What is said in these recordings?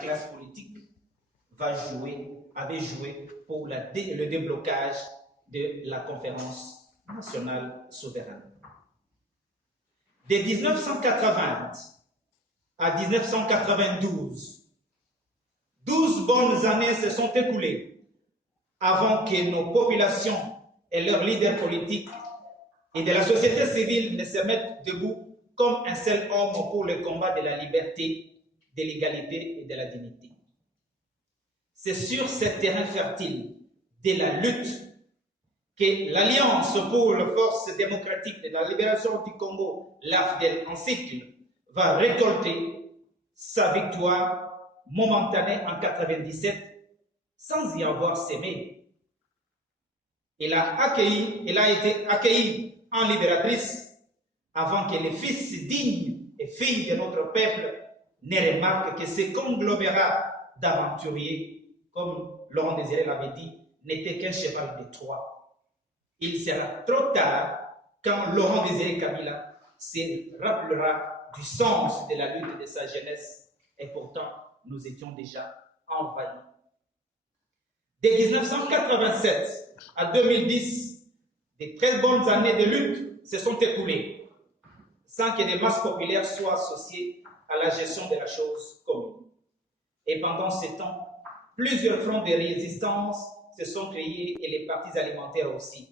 classe politique avait joué pour le déblocage de la conférence nationale souveraine. De 1980 à 1992, 12 bonnes années se sont écoulées avant que nos populations et leurs leaders politiques et de la société civile ne se mettent debout comme un seul homme pour le combat de la liberté, de l'égalité et de la dignité. C'est sur ce terrain fertile de la lutte que l'Alliance pour les forces démocratiques de la libération du Congo, l'AFDEL en cycle, va récolter sa victoire momentanée en 1997 sans y avoir sémé. Elle a été accueillie en libératrice avant que les fils dignes et filles de notre peuple ne remarquent que ce conglomérat d'aventuriers, comme Laurent Désiré l'avait dit, n'était qu'un cheval de Troie. Il sera trop tard quand Laurent Désiré Kabila se rappellera du sens de la lutte de sa jeunesse, et pourtant nous étions déjà envahis. De 1987 à 2010, de très bonnes années de lutte se sont écoulées sans que des masses populaires soient associées à la gestion de la chose commune. Et pendant ce temps, plusieurs fronts de résistance se sont créés et les partis alimentaires aussi.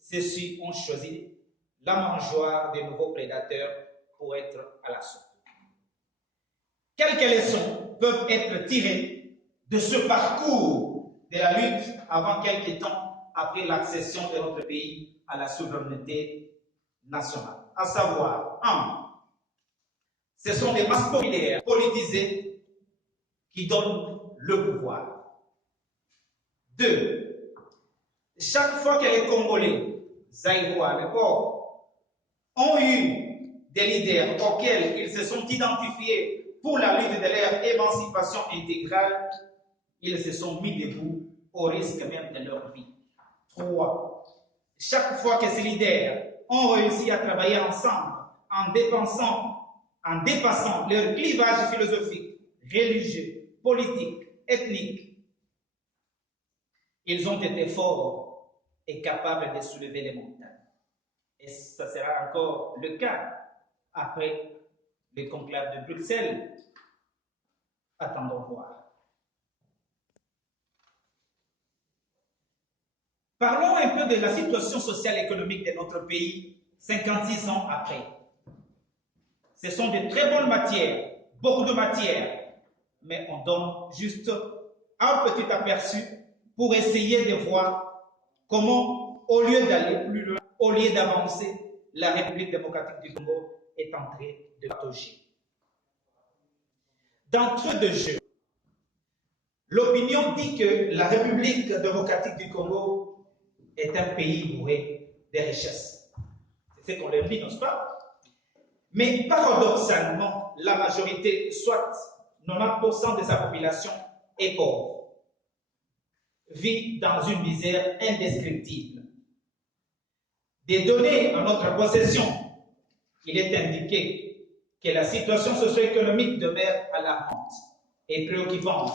Ceux-ci ont choisi la mangeoire des nouveaux prédateurs pour être à l'assaut. Quelques leçons peuvent être tirées de ce parcours de la lutte avant quelques temps après l'accession de notre pays à la souveraineté nationale. À savoir, 1. Ce sont les masses populaires politisées qui donnent le pouvoir. 2. Chaque fois que les Congolais, Zaïrois, les pauvres, ont eu des leaders auxquels ils se sont identifiés pour la lutte de leur émancipation intégrale, ils se sont mis debout au risque même de leur vie. 3. Chaque fois que ces leaders ont réussi à travailler ensemble en dépassant leur clivage philosophique, religieux, politique, ethnique, ils ont été forts et capables de soulever les montagnes. Et ça sera encore le cas après le conclave de Bruxelles. Attendons voir. Parlons un peu de la situation sociale et économique de notre pays 56 ans après. Ce sont de très bonnes matières, beaucoup de matières, mais on donne juste un petit aperçu pour essayer de voir comment, au lieu d'aller plus loin, au lieu d'avancer, la République démocratique du Congo est en train de patauger. D'entrée de jeu, l'opinion dit que la République démocratique du Congo est un pays bourré de richesses. C'est ce qu'on leur dit, n'est-ce pas? Mais paradoxalement, la majorité, soit 90% de sa population, est pauvre, vit dans une misère indescriptible. Des données en notre possession, il est indiqué que la situation socio-économique demeure alarmante et préoccupante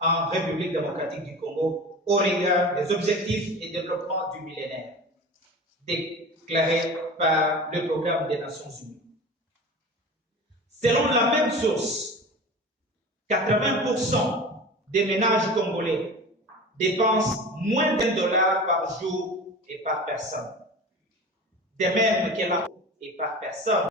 en République démocratique du Congo au regard des objectifs et développement du millénaire déclarés par le programme des Nations Unies. Selon la même source, 80% des ménages congolais dépensent moins d'$1 par jour et par personne. De même que la et par personne.